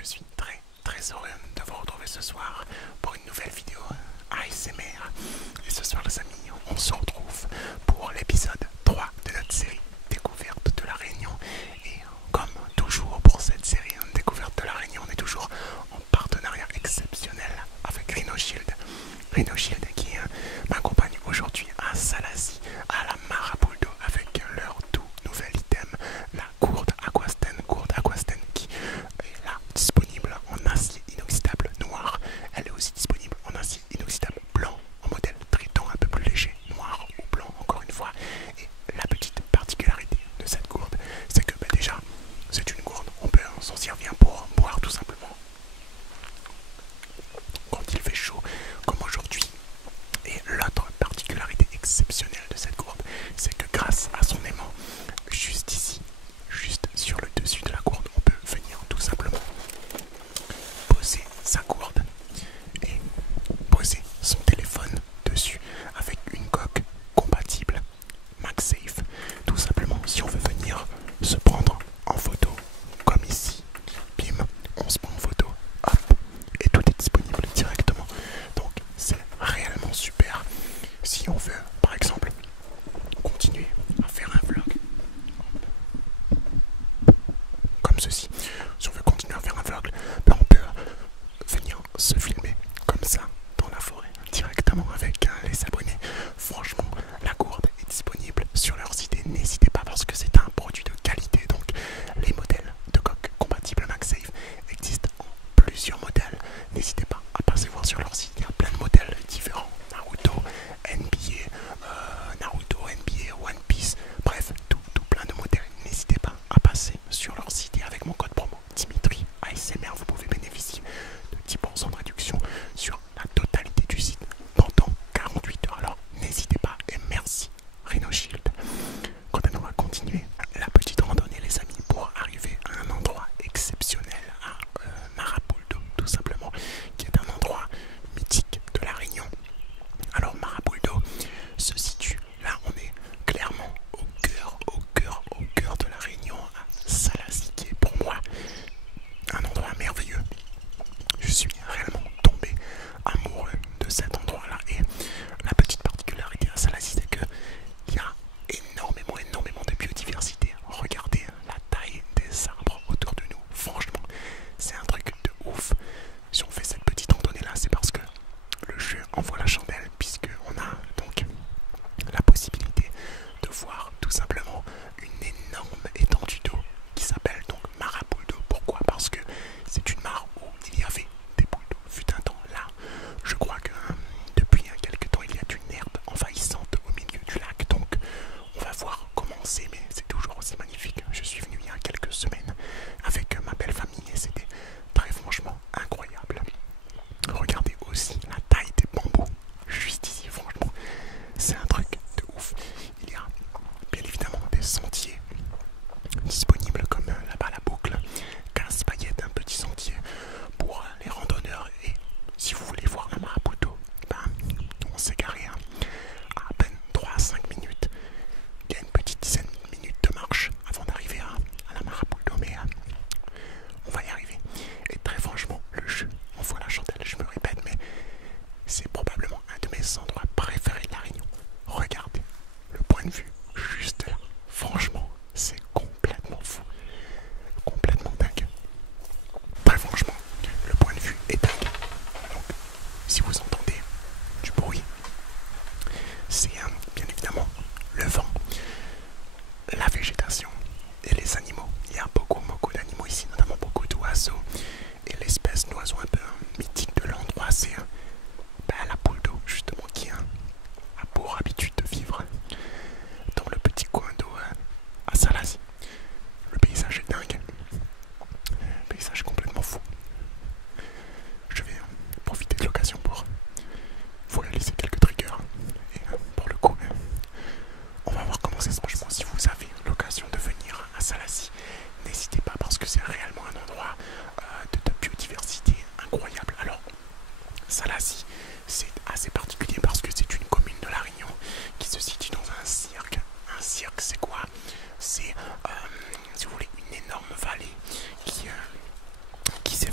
Je suis très heureux de vous retrouver ce soir pour une nouvelle vidéo ASMR. Et ce soir les amis, on se retrouve pour l'épisode 3 de notre série Découverte de la Réunion. Et comme toujours pour cette série Découverte de la Réunion, on est toujours en partenariat exceptionnel avec Rhino Shield. Rhino Shield qui m'accompagne aujourd'hui à Salazie, à la Marabouldo, avec leur tout nouvel item, la gourde Aquasten qui est là disponible en acier inoxydable noir. Elle est aussi disponible en acier inoxydable blanc, en modèle Triton un peu plus léger, noir ou blanc encore une fois. Et la petite particularité de cette gourde, c'est que déjà c'est une gourde, on peut s'en servir pour boire tout simplement quand il fait chaud comme aujourd'hui. Et l'autre particularité exceptionnelle de cette gourde, c'est que grâce à son aimant, juste ici, juste sur le dessus de la gourde, on peut venir tout simplement poser sa gourde et poser son téléphone dessus avec une coque compatible MagSafe. Tout simplement, si on veut venir se prendre en photo, comme ici, bim, on se prend en photo, hop, et tout est disponible directement. Donc c'est réellement super. Si on veut, par exemple, continuer à faire un vlog comme ceci, si on veut continuer à faire un vlog, ben on peut venir se filmer comme ça dans la forêt directement avec les abonnés. Franchement, la gourde est disponible sur leur site et n'hésitez pas parce que c'est un produit de qualité. Donc les modèles de coque compatibles MagSafe existent en plusieurs modèles. N'hésitez pas à passer voir sur leur site, il y a plein de modèles différents. Naruto, NBA, One Piece, bref, tout plein de modèles. N'hésitez pas à passer sur leur site et avec mon code promo Dimitri ASMR, vous pouvez bénéficier de 10% de réduction sur la totalité du site pendant 48 heures. Alors n'hésitez pas et merci Rhino Shield. Quant à nous, on va continuer la petite randonnée les amis pour arriver à un endroit exceptionnel à Marabouldo tout simplement, qui est un endroit mythique de la Réunion. Alors Marabouldo se situe, là on est clairement au cœur de la Réunion, à Salazie, qui est pour moi un endroit merveilleux. Je suis réellement tombé amoureux de cet endroit-là. Et la petite particularité à Salazie, c'est que il y a énormément de biodiversité. Regardez la taille des arbres autour de nous. Franchement, c'est un truc de ouf. Si on fait cette petite randonnée-là, c'est parce que le jeu envoie la chandelle, puisqu'on a donc la possibilité de voir tout simplement une énorme étendue d'eau qui s'appelle donc Marabouldo. Pourquoi? Parce que c'est une mare où il y avait des boules d'eau. Fut un temps là, je crois que depuis quelques temps, il y a une herbe envahissante au milieu du lac. Donc on va voir comment c'est, mais c'est toujours aussi magnifique. Je suis venu il y a quelques semaines avec ma belle famille et c'était très franchement incroyable. Regardez aussi la taille des bambous juste ici, franchement, c'est un truc de ouf. Il y a bien évidemment des sentiers disponibles comme là-bas la boucle, 15 paillettes, un petit sentier pour les randonneurs. Et si vous voulez voir la Marabouldo, ben, on s'est garé à peine 3 à 5 minutes. Il y a une petite dizaine de minutes de marche avant d'arriver à la Marabouldo, mais on va y arriver. Et très franchement, le jeu envoie la chandelle, je me répète, mais c'est probablement un de mes endroits préférés de la Réunion. Regardez le point de vue juste là. Franchement, c'est complètement fou. Complètement dingue. Très franchement, le point de vue est dingue. Donc, si vous entendez du bruit, c'est bien évidemment le vent, la végétation et les animaux. Il y a beaucoup d'animaux ici, notamment beaucoup d'oiseaux. Et l'espèce d'oiseau un peu mythique de l'endroit, c'est la poule d'eau, justement, qui a pour habitude de vivre dans le petit coin d'eau à Salazie. Le paysage est dingue. Le paysage est complètement fou. Je vais profiter de l'occasion pour vous réaliser quelques triggers. Et pour le coup, on va voir comment ça se passe. Si vous avez l'occasion de venir à Salazie, n'hésitez pas parce que c'est réellement un endroit de biodiversité incroyable. Alors, Salazie, c'est assez particulier parce que c'est une commune de la Réunion qui se situe dans un cirque. Un cirque, c'est quoi? C'est, si vous voulez, une énorme vallée qui s'est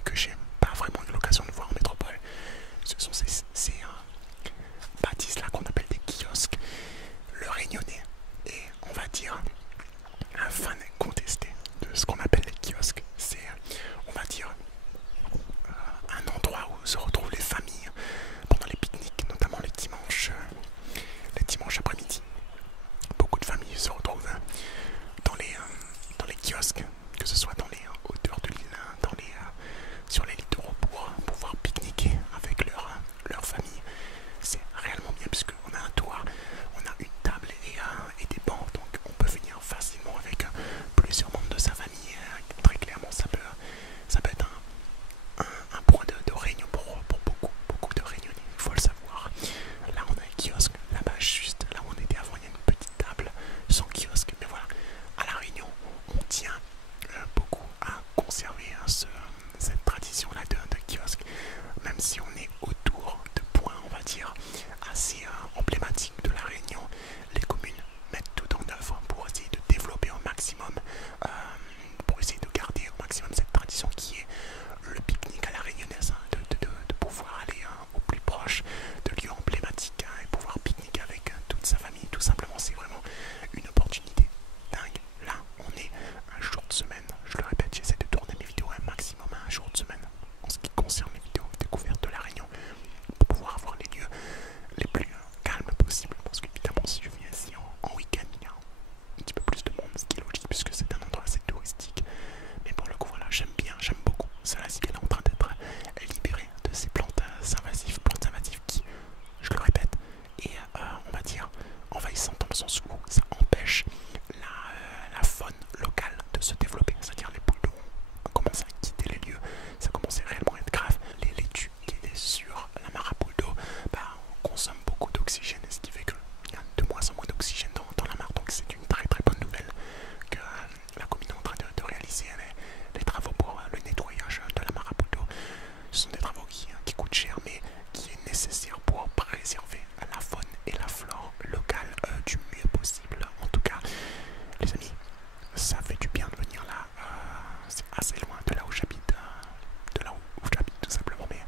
et que j'ai pas vraiment eu l'occasion de voir en métropole, ce sont ces bâtisses là qu'on appelle des kiosques. Le Réunionnais est, on va dire, un fan incontesté de ce qu'on appelle les kiosques. C'est, on va dire, un endroit où se retrouvent les familles pendant les pique-niques, notamment les dimanches après-midi. Beaucoup de familles se retrouvent dans les kiosques, que ce soit dans les hauteurs de l'île, sur les littoraux pour pouvoir pique-niquer avec leur famille. C'est réellement bien puisqu'on a un toit, on a une table et des bancs, donc on peut venir facilement avec plusieurs membres de sa famille. Très clairement, ça peut être un point de réunion pour beaucoup de réunionnais, il faut le savoir. Là, on a un kiosque, là-bas, juste là où on était avant, il y a une petite table sans kiosque, mais voilà. À La Réunion, on tient beaucoup à conserver cette tradition-là de kiosque, même si on est autour de points, on va dire, assez emblématiques de La Réunion. Les communes mettent tout en œuvre pour essayer de développer au maximum, pour essayer de garder au maximum cette tradition qui est le pique-nique à la réunionnaise, hein, de pouvoir aller au plus proche de lieux emblématiques, hein, et pouvoir pique-niquer avec toute sa famille. Tout simplement, c'est vraiment une opportunité dingue. Là, on est un jour de semaine. Je le répète, j'essaie de tourner mes vidéos un maximum à un jour de semaine en ce qui concerne les vidéos découvertes de La Réunion pour pouvoir avoir les lieux les plus calmes possibles. Parce qu'évidemment, si je viens ici en week-end, il y a un petit peu plus de monde, ce qui est logique puisque c'est un endroit assez touristique. Mais pour le coup, voilà, j'aime beaucoup. Cela, c'est qu'elle est en train d'être libérée de ces plantes invasives qui, je le répète, est, on va dire, envahissantes dans le sens où ça empêche la faune locale de se développer. C'est-à-dire les poules ont commencé à quitter les lieux, ça commençait réellement à être grave. Les laitues qui étaient sur la mare à poules d'eau, on consomme beaucoup d'oxygène, ce qui fait qu'il y a de moins en moins d'oxygène dans la mare. Donc c'est une très très bonne nouvelle que la commune est en train de réaliser les travaux pour le nettoyage de la mare à poules d'eau. Ce sont des travaux qui coûtent cher, mais qui est nécessaire pour préserver la faune et la flore locale du mieux possible. En tout cas, les amis, ça fait du bien de venir là. C'est assez loin de là où j'habite, tout simplement. Mais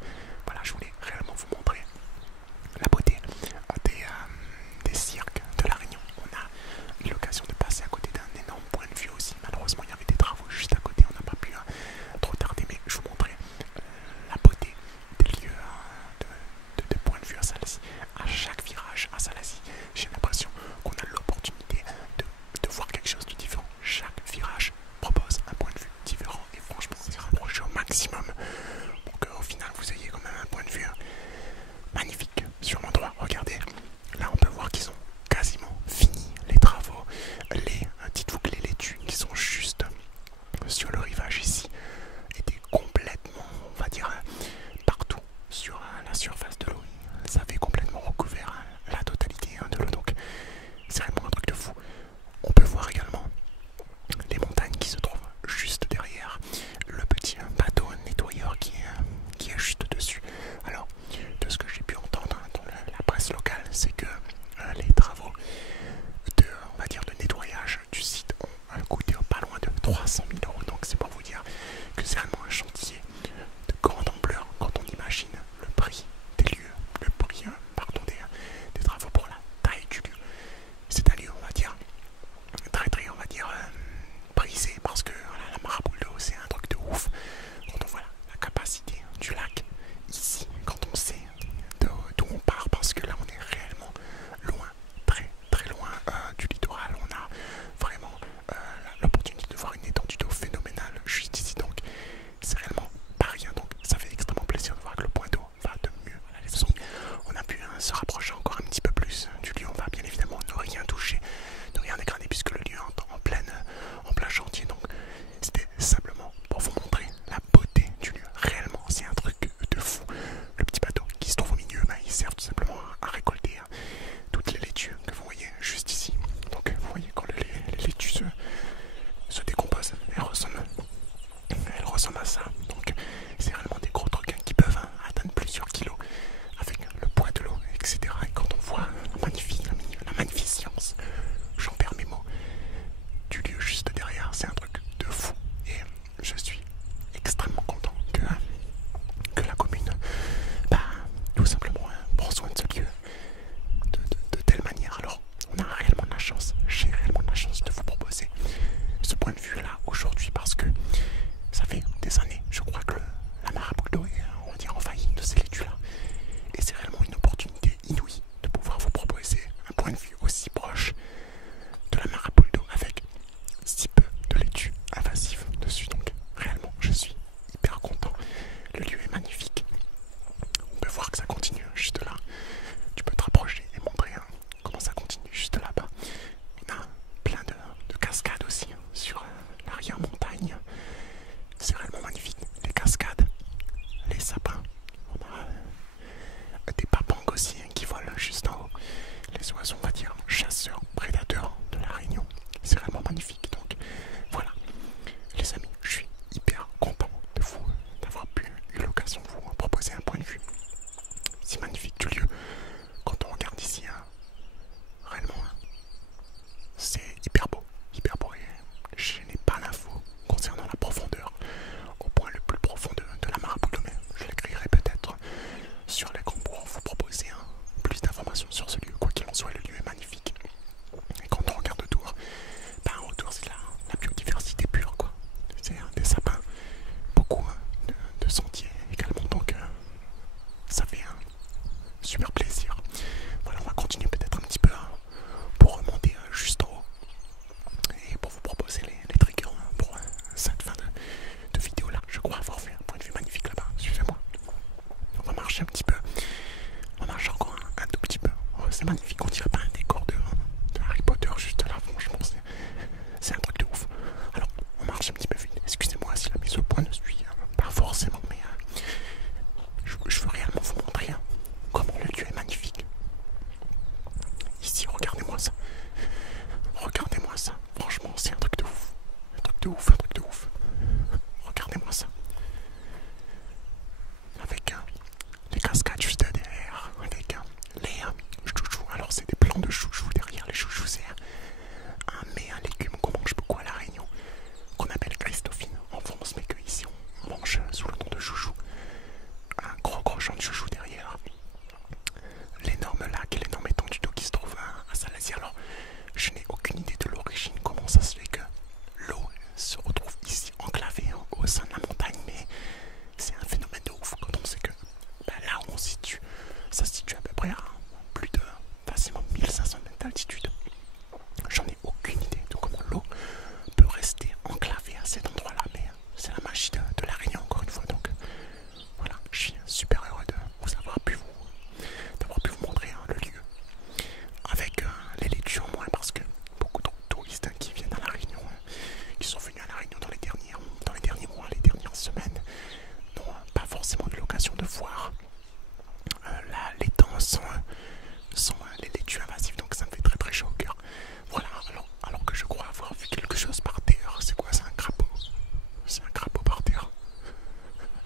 voilà, je voulais réellement vous montrer la beauté des cirques de La Réunion. On a eu l'occasion de passer à côté d'un énorme point de vue aussi. Malheureusement, il y avait des travaux juste à côté. On n'a pas pu trop tarder, mais je vous montrais la beauté des lieux de point de vue à Salazie. À chaque virage à Salazie, j'ai l'impression qu'on a l'opportunité de voir quelque chose de différent. Chaque virage propose un point de vue différent et franchement, on s'y rapproche au maximum pour qu'au final, vous ayez quand même un point de vue magnifique sur l'endroit. Regardez, là on peut voir qu'ils ont quasiment fini les travaux. Dites-vous que les laitues qui sont juste sur le rivage ici étaient complètement, on va dire, partout sur la surface de l'eau. Ça avait complètement recouvert la totalité de l'eau, donc c'est vraiment un truc de fou. On peut voir également les montagnes qui se trouvent juste derrière le petit bateau nettoyé sentiez également, donc ça fait un super plaisir. Voilà, on va continuer peut-être un petit peu pour remonter juste en haut et pour vous proposer les triggers pour cette fin de vidéo là. Je crois avoir vu un point de vue magnifique là-bas. Suivez-moi. On va marcher un petit peu. On marche encore un tout petit peu. Oh, c'est magnifique, on dirait pas un décor de Harry Potter juste là, franchement, c'est un truc de ouf. Alors, on marche un petit peu vite. Excusez-moi si la mise au point ne suit pas forcément, mais je veux réellement vous montrer comment le lieu est magnifique. Ici, regardez-moi ça. Regardez-moi ça. Franchement, c'est un truc de ouf. Un truc de ouf, un truc de ouf. Regardez-moi ça. Avec les cascades juste derrière. Avec les chouchous. Alors, c'est des plants de chouchous derrière. Les chouchous, c'est un mets, un légume qu'on mange beaucoup à La Réunion, qu'on appelle Christophine en France, mais qu'ici on mange sous le nom de chouchou. Un gros champ de chouchous derrière. L'énorme lac et l'énorme étendue d'eau qui se trouve à Salazie. Alors, je n'ai aucune idée de l'origine, comment ça se fait que l'eau se retrouve ici enclavée au sein de la montagne, mais c'est un phénomène de ouf quand on sait que là où on se situe, ça se situe à peu près à plus de facilement 1500 mètres d'altitude. J'en ai aucune idée de comment l'eau peut rester enclavée à cet endroit-là, mais c'est la magie de La Réunion encore une fois. Donc voilà, je suis super heureux de vous avoir pu vous montrer le lieu avec les laitues en moins, parce que beaucoup de touristes qui viennent à La Réunion, qui sont venus à La Réunion dans les derniers mois, les dernières semaines, n'ont pas forcément eu l'occasion de voir l'étang sans les laitues invasives, donc ça me fait très chaud au cœur. Voilà, alors que je crois avoir vu quelque chose par terre. C'est quoi? C'est un crapaud. C'est un crapaud par terre.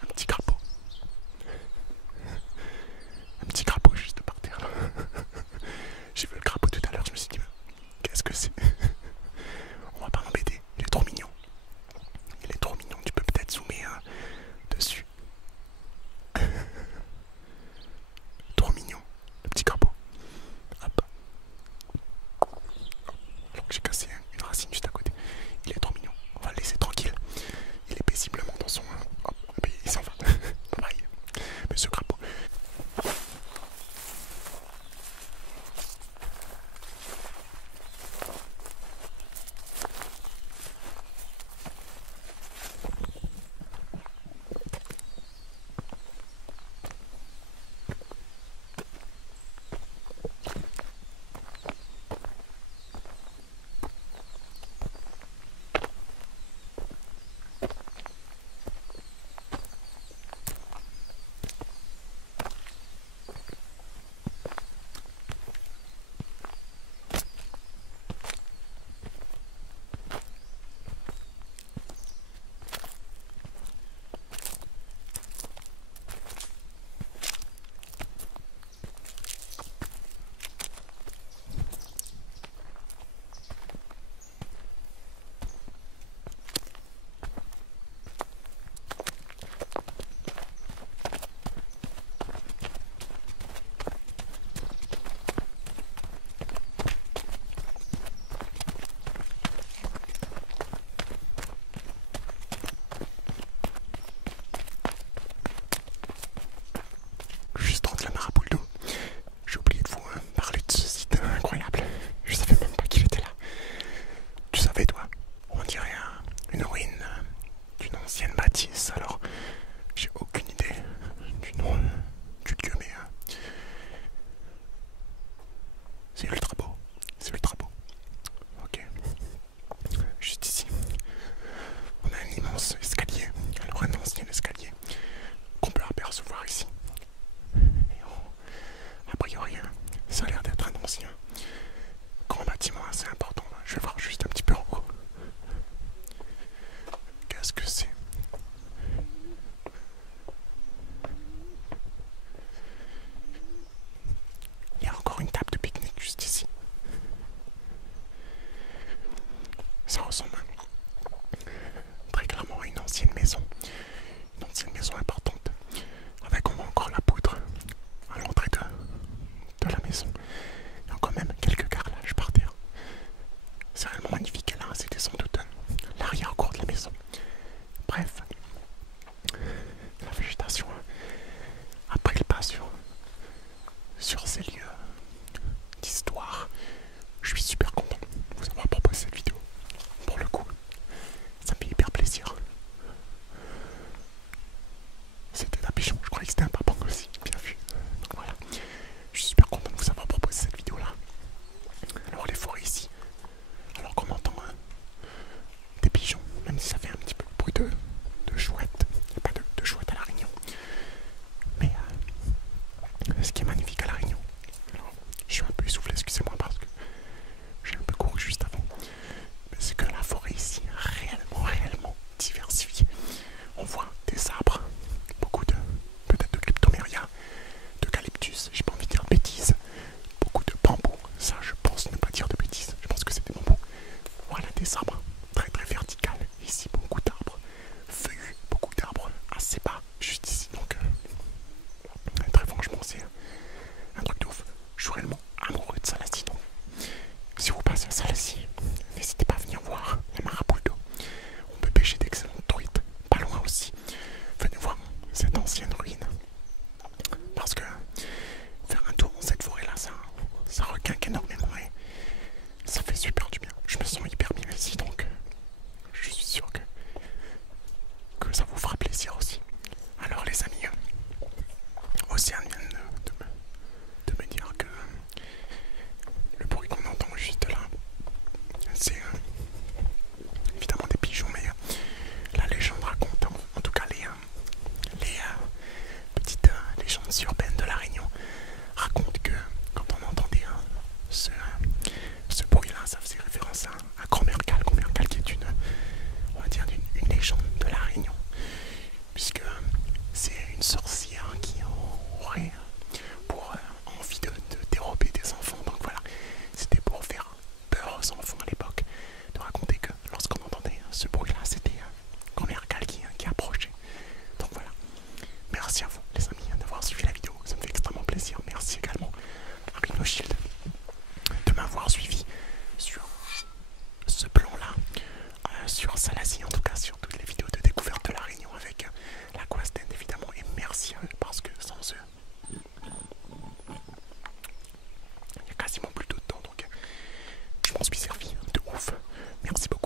Un petit crapaud. Un petit crapaud juste par terre. J'ai vu le crapaud tout à l'heure, je me suis dit, qu'est-ce que c'est? On va pas l'embêter, il est trop mignon. Il est trop mignon, tu peux peut-être zoomer dessus. Trop mignon, le petit crapaud. Hop. Alors que j'ai cassé une racine juste à côté. Il est trop mignon, on va le laisser tranquille. Il est paisiblement dans son... Hop, il s'en va. Bye. Mais ce crapaud... c'était un papang aussi, bien vu. Donc voilà, je suis super content de vous avoir proposé cette vidéo là. Alors les forêts ici, alors qu'on entend des pigeons, même si ça fait un petit peu de bruit de chouette, il n'y a pas de chouette à La Réunion. Mais ce qui est magnifique à La Réunion, alors je suis un peu essoufflé, excusez-moi parce que j'ai un peu couru juste avant, mais c'est que la forêt ici est réellement diversifiée. On voit des arbres, beaucoup de, peut-être de cryptoméria, d'eucalyptus, j'ai pas envie de dire de bêtises, beaucoup de bambous, ça je pense ne pas dire de bêtises, je pense que c'est des bambous. Voilà des arbres très très verticales, ici beaucoup d'arbres feuillus, beaucoup d'arbres assez bas, juste ici, donc très franchement c'est un truc de ouf. Je suis réellement amoureux de Salassie, donc si vous passez à Salassie, n'hésitez pas à venir voir la Marabouldo. On peut pêcher d'excellentes truites, pas loin aussi. Venez voir cette ancienne ruine. Parce que faire un tour dans cette forêt-là, ça requinque énormément et ça fait super du bien. Je me sens hyper bien ici, donc je suis sûr que ça vous fera plaisir aussi. Alors les amis, Océane vient de me dire que le bruit qu'on entend juste là, c'est évidemment des pigeons, mais la légende raconte, en tout cas les petites légendes urbaines de La Réunion racontent que quand on entendait ce bruit-là, ça faisait référence à Grand-Mère Cal. Grand-Mère Cal qui est on va dire une légende de La Réunion, puisque c'est une sorcière qui aurait pour envie de dérober des enfants. Donc voilà, c'était pour faire peur aux enfants à l'époque, de raconter que lorsqu'on entendait ce bruit-là, c'était Grand-Mère Cal qui approchait. Donc voilà, merci à vous les amis d'avoir suivi la vidéo, ça me fait extrêmement plaisir. Merci également à Rhino Shield de m'avoir suivi sur ce plan-là, sur Salassie en tout cas, sur toutes les vidéos de découverte de La Réunion avec la Quasten évidemment, et merci à eux parce que sans eux, il y a quasiment plus de temps, donc je m'en suis servi de ouf. Merci beaucoup.